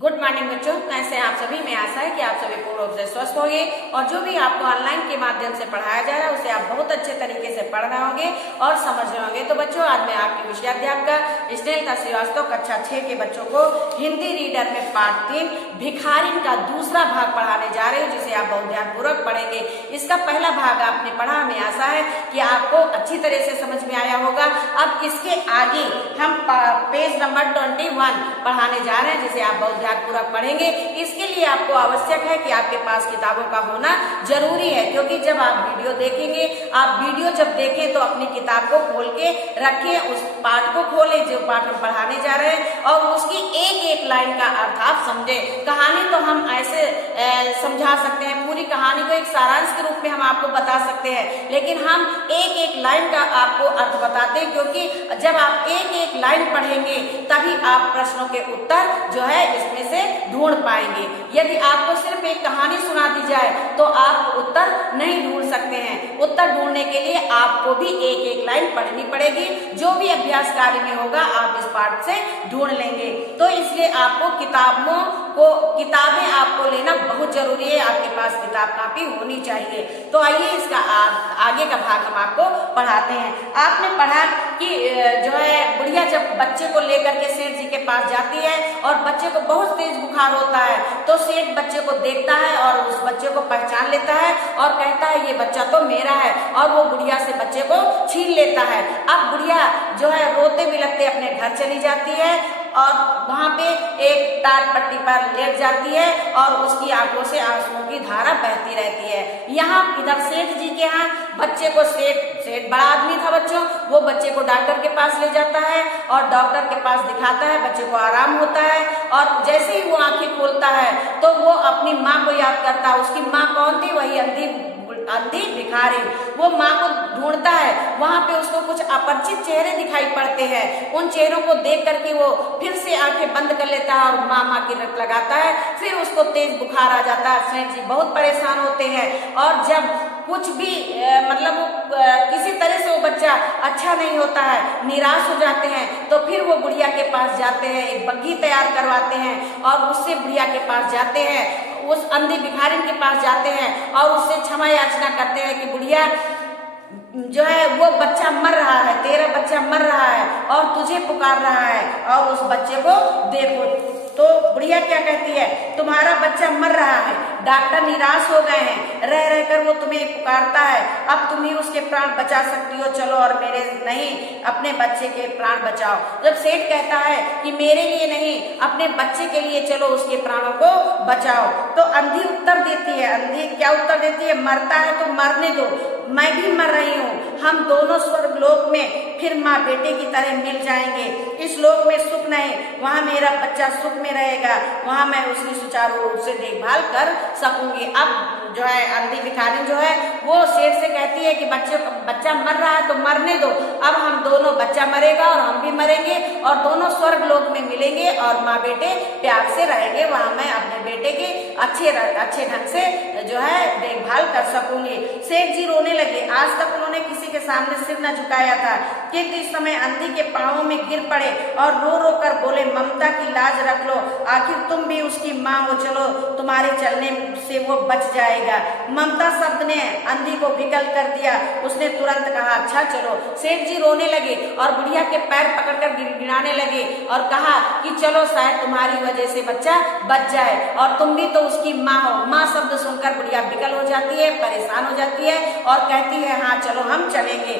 Good morning बच्चों, कैसे हैं आप सभी। मैं आशा है कि आप सभी पूर्ण रूप से स्वस्थ होंगे और जो भी आपको ऑनलाइन के माध्यम से पढ़ाया जा रहा है उसे आप बहुत अच्छे तरीके से पढ़ रहे होंगे और समझ रहे होंगे। तो बच्चों, आज मैं आपकी विषयाध्यापिका स्नेहलता श्रीवास्तव कक्षा 6 के बच्चों को हिंदी रीडर में पाठ 3 भिखारिन का दूसरा भाग पढ़ाने जा रही हूँ, जिसे आप बहुत ध्यानपूर्वक पढ़ेंगे। इसका पहला भाग आपने पढ़ा, हमें आशा है कि आपको अच्छी तरह से समझ में आया होगा। अब इसके आगे हम पेज नंबर 21 पढ़ाने जा रहे हैं, जिसे आप बहुत पूरा पढ़ेंगे। इसके लिए आपको आवश्यक है कि आपके पास किताबों का होना जरूरी है, क्योंकि जब आप वीडियो देखेंगे, आप वीडियो जब देखें तो अपनी किताब को खोल के रखें, उस पाठ को खोलें जो पाठ हम पढ़ाने जा रहे हैं और उसकी एक एक लाइन का अर्थ आप समझें। कहानी तो हम ऐसे समझा सकते हैं, पूरी कहानी को एक सारांश के रूप में हम आपको बता सकते हैं, लेकिन हम एक एक लाइन का आपको अर्थ बताते हैं, क्योंकि जब आप एक एक लाइन पढ़ेंगे तभी आप प्रश्नों के उत्तर जो है इसमें से ढूंढ पाएंगे। यदि आपको सिर्फ एक कहानी सुना दी जाए तो आप उत्तर नहीं ढूंढ सकते हैं। उत्तर ढूंढने के लिए आपको भी एक एक लाइन पढ़नी पड़ेगी। जो भी अभ्यास कार्य में होगा आप इस पाठ से ढूंढ लेंगे। तो इसलिए आपको किताबें आपको लेना बहुत जरूरी है। आपके पास किताब कापी होनी चाहिए। तो आइए इसका आगे का भाग हम आपको पढ़ाते हैं। आपने पढ़ा कि जो है बुढ़िया जब बच्चे को लेकर के सेठ जी के पास जाती है और बच्चे को बहुत तेज बुखार होता है, तो सेठ बच्चे को देखता है और उस बच्चे को पहचान लेता है और कहता है ये बच्चा तो मेरा है, और वो बुढ़िया से बच्चे को छीन लेता है। अब बुढ़िया जो है रोते बिलखते अपने घर चली जाती है और वहां पे एक टाट पट्टी पर लेट जाती है और उसकी आंखों से आंसुओं की धारा बहती रहती है। यहाँ इधर सेठ जी के यहाँ बच्चे को सेठ बड़ा आदमी था बच्चों, वो बच्चे को डॉक्टर के पास ले जाता है और डॉक्टर के पास दिखाता है, बच्चे को आराम होता है और जैसे ही वो आंखें खोलता है तो वो अपनी माँ को याद करता है। उसकी माँ कौन थी? वही अंधी भिखारी। वो माँ को ढूंढता है, वहां पे उसको कुछ अपरिचित चेहरे दिखाई पड़ते हैं। उन चेहरों को देख करके वो फिर से आंखें बंद कर लेता है और माँ की रट लगाता है। फिर उसको तेज बुखार आ जाता है। सेठ जी बहुत परेशान होते हैं और जब कुछ भी किसी तरह से वो बच्चा अच्छा नहीं होता है, निराश हो जाते हैं, तो फिर वो बुढ़िया के पास जाते हैं, एक बग्घी तैयार करवाते हैं और उससे बुढ़िया के पास जाते हैं, उस अंधी भिखारिन के पास जाते हैं और उससे क्षमा याचना करते हैं कि बुढ़िया जो है वो बच्चा मर रहा है, तेरा बच्चा मर रहा है और तुझे पुकार रहा है और उस बच्चे को देखो। तो बुढ़िया क्या कहती है? तुम्हारा बच्चा मर रहा है, डॉक्टर निराश हो गए हैं, रह रहकर वो तुम्हें पुकारता है, अब तुम ही उसके प्राण बचा सकती हो, चलो और मेरे नहीं अपने बच्चे के प्राण बचाओ। जब सेठ कहता है कि मेरे लिए नहीं अपने बच्चे के लिए चलो उसके प्राणों को बचाओ, तो अंधी उत्तर देती है। अंधी क्या उत्तर देती है? मरता है तो मरने दो, मैं भी मर रही हूँ, हम दोनों स्वर्ग लोक में फिर माँ बेटे की तरह मिल जाएंगे। इस लोक में सुख नहीं, वहाँ मेरा बच्चा सुख में रहेगा, वहाँ मैं उसकी सुचारू रूप से देखभाल कर सकूंगी। अब जो है अंधी भिखारी जो है वो सेठ से कहती है कि बच्चा मर रहा है तो मरने दो, अब हम दोनों, बच्चा मरेगा और हम भी मरेंगे और दोनों स्वर्ग लोक में मिलेंगे और माँ बेटे प्यार से रहेंगे, वहाँ मैं अपने बेटे की अच्छे ढंग से जो है देखभाल कर सकूंगी। सेठ जी रोने लगे। आज तक उन्होंने किसी के सामने सिर न झुकाया था, किंतु इस समय अंधी के पांवों में गिर पड़े और रो रो कर बोले, ममता की लाज रख लो, आखिर तुम भी उसकी माँ हो, चलो तुम्हारे चलने से वो बच जाएगा। ममता शब्द ने अंधी को विकल कर दिया। उसने तुरंत कहा, अच्छा चलो। सेठ जी रोने लगे और बुढ़िया के पैर पकड़कर गिड़गिड़ाने लगे और कहा कि चलो शायद तुम्हारी वजह से बच्चा बच जाए और तुम भी तो उसकी माँ हो। माँ शब्द सुनकर बुढ़िया विकल हो जाती है, परेशान हो जाती है और कहती है, हाँ चलो हम चलेंगे।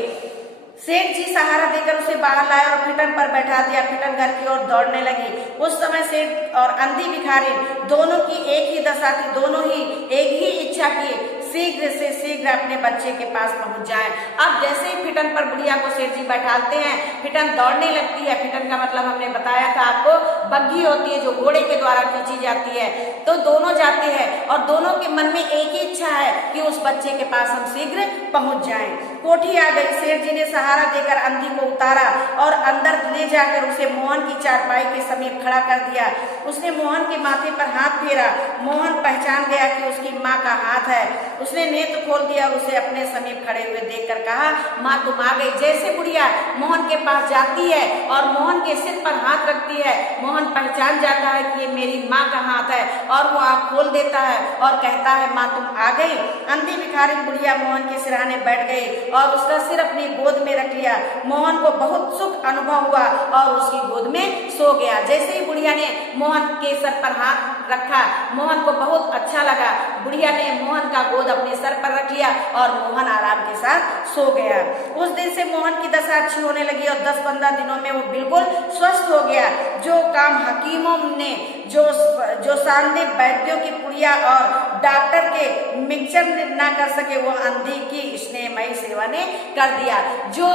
सेठ जी सहारा देकर उसे बाहर लाया और फिटन पर बैठा दिया। फिटन घर की ओर दौड़ने लगी। उस समय सेठ और अंधी भिखारी दोनों की एक ही दशा थी, दोनों ही एक ही इच्छा की, शीघ्र से शीघ्र अपने बच्चे के पास पहुंच जाएं। अब जैसे ही फिटन पर बुढ़िया को सेठ जी बैठाते हैं, फिटन दौड़ने लगती है। फिटन का मतलब हमने बताया था आपको, बग्घी होती है जो घोड़े के द्वारा खींची जाती है। तो दोनों जाते हैं और दोनों के मन में एक ही इच्छा है कि उस बच्चे के पास हम शीघ्र पहुंच जाएं। कोठी आ गई। सेठ जी ने सहारा देकर अंधी को उतारा और अंदर ले जाकर उसे मोहन की चारपाई के समीप खड़ा कर दिया। उसने मोहन के माथे पर हाथ फेरा। मोहन पहचान गया कि उसकी माँ का हाथ है। उसने नेत्र खोल दिया, उसे अपने समीप खड़े हुए देखकर कहा, माँ तुम आ गई। जैसे बुढ़िया मोहन के पास जाती है और मोहन के सिर पर हाथ रखती है, मोहन पहचान जाता है कि ये मेरी माँ माँ का हाथ है और वो आँख खोल देता है और कहता है माँ तुम आ गई। अंधी भिखारिन बुढ़िया मोहन के सिरहाने बैठ गई और उसका सिर अपनी गोद में रख लिया। मोहन को बहुत सुख अनुभव हुआ और उसकी गोद में सो गया। जैसे ही बुढ़िया ने मोहन के सर पर हाथ रखा, मोहन को बहुत अच्छा लगा। बुढ़िया ने मोहन का गोद अपने सर पर रख लिया और मोहन आराम के साथ सो गया। उस दिन से मोहन की दशा अच्छी होने लगी और 10-15 दिनों में वो बिल्कुल स्वस्थ हो गया। जो काम हकीमों ने, जो शानदेह वैद्यों की पुड़िया और डॉक्टर के मिक्सचर ना कर सके, वो अंधी की स्नेहमयी सेवा ने कर दिया। जो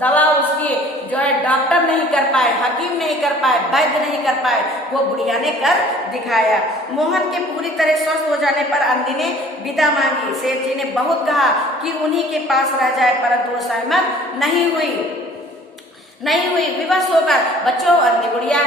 दवा उसकी जो है डॉक्टर नहीं कर पाए, हकीम नहीं कर पाए, वैद्य नहीं कर पाए, वो बुढ़िया ने कर दिखाया। मोहन के पूरी तरह स्वस्थ हो जाने पर अंधी ने विदा मांगी। सेठ जी ने बहुत कहा कि उन्हीं के पास रह जाए, परंतु वो सहमत नहीं हुई। विवश होकर बच्चों अंधी बुढ़िया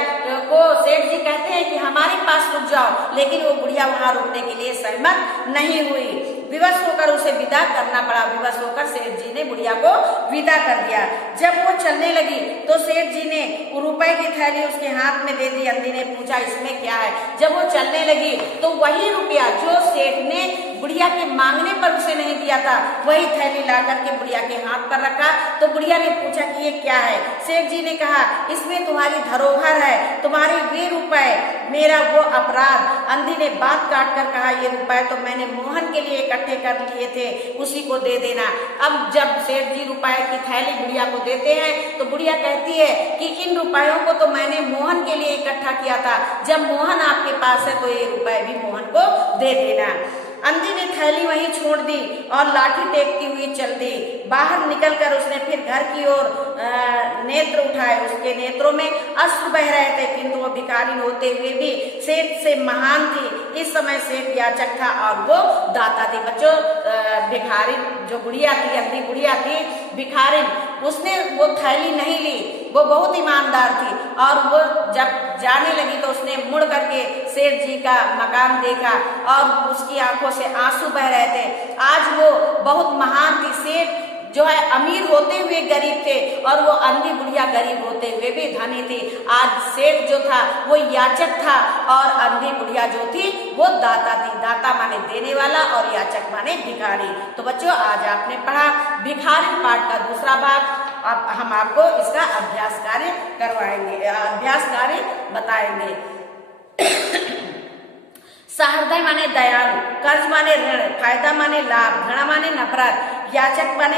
को सेठ जी कहते हैं कि हमारे पास रुक जाओ, लेकिन वो बुढ़िया वहां रुकने के लिए सहमत नहीं हुई। विवश होकर उसे विदा करना पड़ा। विवश होकर सेठ जी ने बुढ़िया को विदा कर दिया। जब वो चलने लगी तो सेठ जी ने रुपए की थैली उसके हाथ में दे दी। अंधी ने पूछा इसमें क्या है। जब वो चलने लगी तो वही रुपया जो सेठ ने बुढ़िया के मांगने पर उसे नहीं दिया था, वही थैली ला करके बुढ़िया के हाथ पर रखा। तो बुढ़िया ने पूछा कि ये क्या है। सेठ जी ने कहा इसमें तुम्हारी धरोहर है, तुम्हारे ये रुपए, मेरा वो अपराध। अंधी ने बात काट कर कहा ये रुपए तो मैंने मोहन के लिए इकट्ठे कर लिए थे, उसी को दे देना। अब जब सेठ जी रुपए की थैली बुढ़िया को देते हैं तो बुढ़िया कहती है कि इन रुपयों को तो मैंने मोहन के लिए इकट्ठा किया था, जब मोहन आपके पास है तो ये रुपए भी मोहन को दे देना। अंधी ने थैली वहीं छोड़ दी और लाठी टेकती हुई चल दी। बाहर निकलकर उसने फिर घर की ओर नेत्र उठाए। उसके नेत्रों में अश्रु बह रहे थे, किंतु वो भिखारी होते हुए भी सेठ से महान थी। इस समय सेठ याचक था और वो दाता थी। बच्चों भिखारी जो बुढ़िया थी, अंधी बुढ़िया थी, भिखारी, उसने वो थैली नहीं ली, वो बहुत ईमानदार थी और वो जब जाने लगी तो उसने मुड़ करके सेठ जी का मकान देखा और उसकी आंखों से आंसू बह रहे थे। आज वो बहुत महान थी। सेठ जो है अमीर होते हुए गरीब थे और वो अंधी बुढ़िया गरीब होते हुए भी धनी थी। आज सेठ जो था वो याचक था और अंधी बुढ़िया जो थी वो दाता थी। दाता माने देने वाला और याचक माने भिखारी। तो बच्चों आज आपने पढ़ा भिखारी पाठ का दूसरा भाग। अब हम आपको इसका अभ्यास कार्य करवाएंगे, अभ्यास कार्य बताएंगे। सहृदय माने दयालु, कर्ज माने ऋण, फायदा माने लाभ, घृणा माने नफरत, याचक माने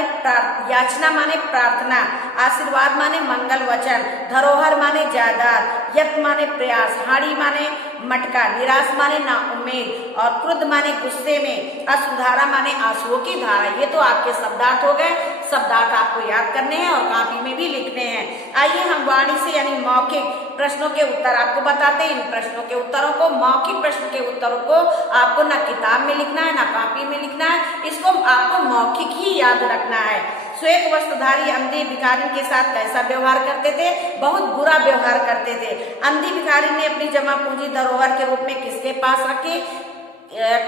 याचना माने प्रार्थना, आशीर्वाद माने मंगल वचन, धरोहर माने जायदाद, यत्न माने प्रयास, हाड़ी माने मटका, निराश माने ना उम्मीद और क्रुद्ध माने गुस्से में, असुधारा माने आंसुओं की धारा। ये तो आपके शब्दार्थ हो गए। शब्दार्थ आपको याद करने हैं और कॉपी में भी लिखने हैं। आइए हम वाणी से यानी मौखिक प्रश्नों के उत्तर आपको बताते हैं। इन प्रश्नों के उत्तरों को, मौखिक प्रश्न के उत्तरों को आपको ना किताब में लिखना है ना कॉपी में लिखना है, इसको आपको मौखिक ही याद रखना है। श्वेत वस्त्रधारी अंधी भिखारी के साथ कैसा व्यवहार करते थे? बहुत बुरा व्यवहार करते थे। अंधी भिखारी ने अपनी जमा पूंजी धरोहर के रूप में किसके पास रखी?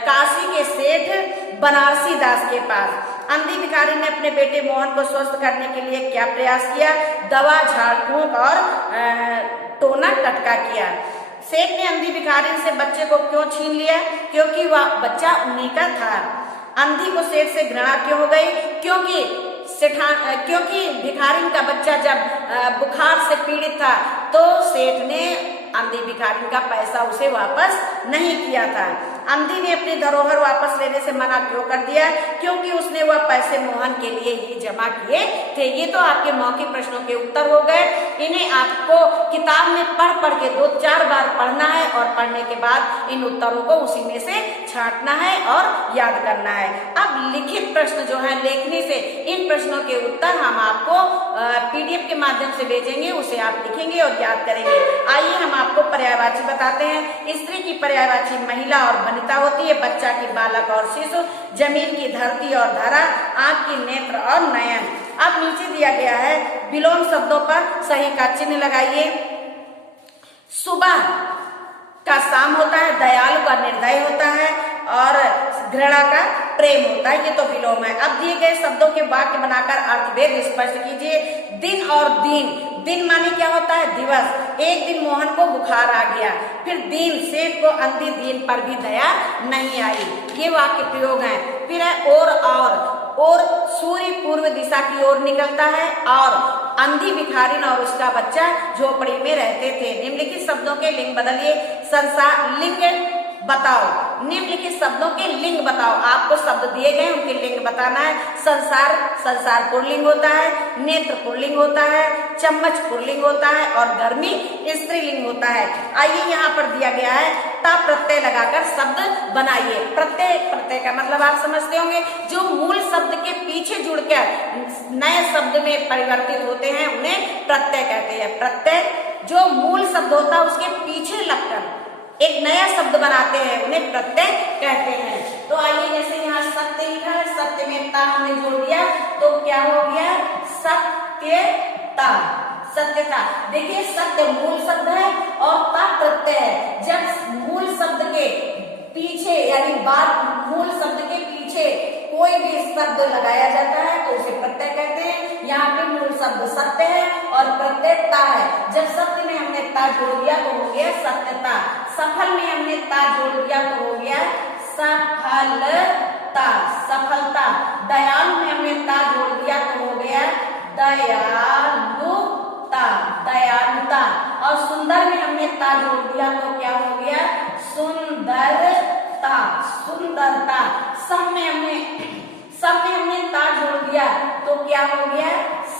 काशी के सेठ बनारसी दास के पास। अंधी भिखारी ने अपने बेटे मोहन को स्वस्थ करने के लिए क्या प्रयास किया? दवा, झाड़ फूंक और टोना टटका किया। सेठ ने अंधी भिखारी से बच्चे को क्यों छीन लिया? क्योंकि वह बच्चा उन्हीं का था। अंधी को सेठ से घृणा क्यों हो गई? क्योंकि भिखारी का बच्चा जब बुखार से पीड़ित था तो सेठ ने अंधी भिखारी का पैसा उसे वापस नहीं किया था। अंधी ने अपनी धरोहर वापस लेने से मना क्यों कर दिया? क्योंकि उसने वह पैसे मोहन के लिए ही जमा किए थे। ये तो आपके मौखिक प्रश्नों के उत्तर हो गए। इन्हें आपको किताब में पढ़ के 2-4 बार पढ़ना है और पढ़ने के बाद इन उत्तरों को उसी में से छांटना है और याद करना है। अब लिखित प्रश्न जो है लेखनी से, इन प्रश्नों के उत्तर हम आपको PDF के माध्यम से भेजेंगे, उसे आप लिखेंगे और याद करेंगे। आइए हम आपको पर्यायवाची बताते हैं। स्त्री की पर्यायवाची महिला और वनिता होती है। बच्चा की बालक और शिशु, जमीन की धरती और धरा, आंख की नेत्र और नयन। अब नीचे दिया गया है विलोम शब्दों पर सही का चिन्ह लगाइए। सुबह का शाम होता है, दयालु का निर्दय होता है और घृणा का प्रेम होता है। ये तो विलोम है। अब दिए गए शब्दों के वाक्य बनाकर अर्थभेद स्पष्ट कीजिए। दिन और दीन, दिन माने क्या होता है? दिवस। एक दिन मोहन को बुखार आ गया, फिर दीन सेठ को अंधी दीन पर भी दया नहीं आई। ये वाक्य प्रयोग है। फिर है और सूर्य पूर्व दिशा की ओर निकलता है और अंधी भिखारिन और उसका बच्चा झोपड़ी में रहते थे। निम्नलिखित शब्दों के लिंग बदलिए। संसार लिंग बताओ, निम्नलिखित शब्दों के लिंग बताओ। आपको शब्द दिए गए उनके लिंग बताना है। संसार पुल्लिंग होता है, नेत्र पुल्लिंग होता है, चम्मच पुल्लिंग होता है और गर्मी स्त्रीलिंग होता है। आइए यहाँ पर दिया गया है, ता प्रत्यय लगाकर शब्द बनाइए। प्रत्यय का मतलब आप समझते होंगे, जो मूल शब्द के पीछे जुड़कर नए शब्द में परिवर्तित होते हैं उन्हें प्रत्यय कहते हैं। प्रत्यय जो मूल शब्द होता है उसके पीछे लगकर एक नया शब्द बनाते हैं उन्हें प्रत्यय कहते हैं। तो आइए, जैसे यहाँ सत्य लिखा है, सत्य में ता हमने जोड़ दिया तो क्या हो गया? सत्यता। सत्यता। देखिए, सत्य मूल शब्द है और ता प्रत्यय है। जब मूल शब्द के पीछे यानी बाद मूल शब्द के पीछे कोई भी शब्द लगाया जाता है तो उसे प्रत्यय कहते हैं। यहाँ पे मूल शब्द सत्य है और प्रत्यय ता है। जब सत्य में हमने ता जोड़ दिया तो हो गया सत्यता। सफल में हमने ता जोड़ दिया तो हो गया सफलता। सफलता। दयालु में हमने ता जोड़ दिया तो हो गया दयालुता। दयालुता। और सुंदर में हमने ता जोड़ दिया तो क्या हो गया? सुंदरता। सुंदरता। सब में हमने ता जोड़ दिया तो क्या हो गया?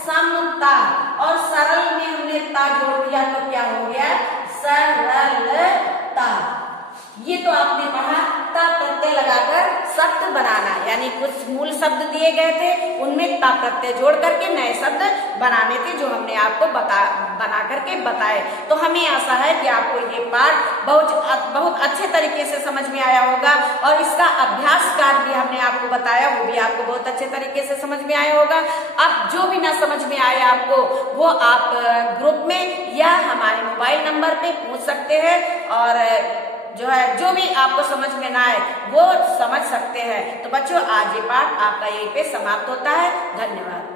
समता। और सरल में हमने ता जोड़ दिया तो क्या हो गया? सरलता। ये तो आपने पढ़ा ता प्रत्यय लगाकर शब्द बनाना, यानी कुछ मूल शब्द दिए गए थे उनमें ता प्रत्यय जोड़ करके नए शब्द बनाने थे जो हमने आपको बना करके बताए। तो हमें आशा है कि आपको ये पाठ बहुत अच्छे तरीके से समझ में आया होगा और इसका अभ्यास कार्य भी हमने आपको बताया वो भी आपको बहुत अच्छे तरीके से समझ में आया होगा। अब जो भी ना समझ में आए आपको वो आप ग्रुप में या हमारे मोबाइल नंबर पे पूछ सकते हैं और जो भी आपको समझ में ना आए वो समझ सकते हैं। तो बच्चों, आज ये पाठ आपका यहीं पे समाप्त होता है। धन्यवाद।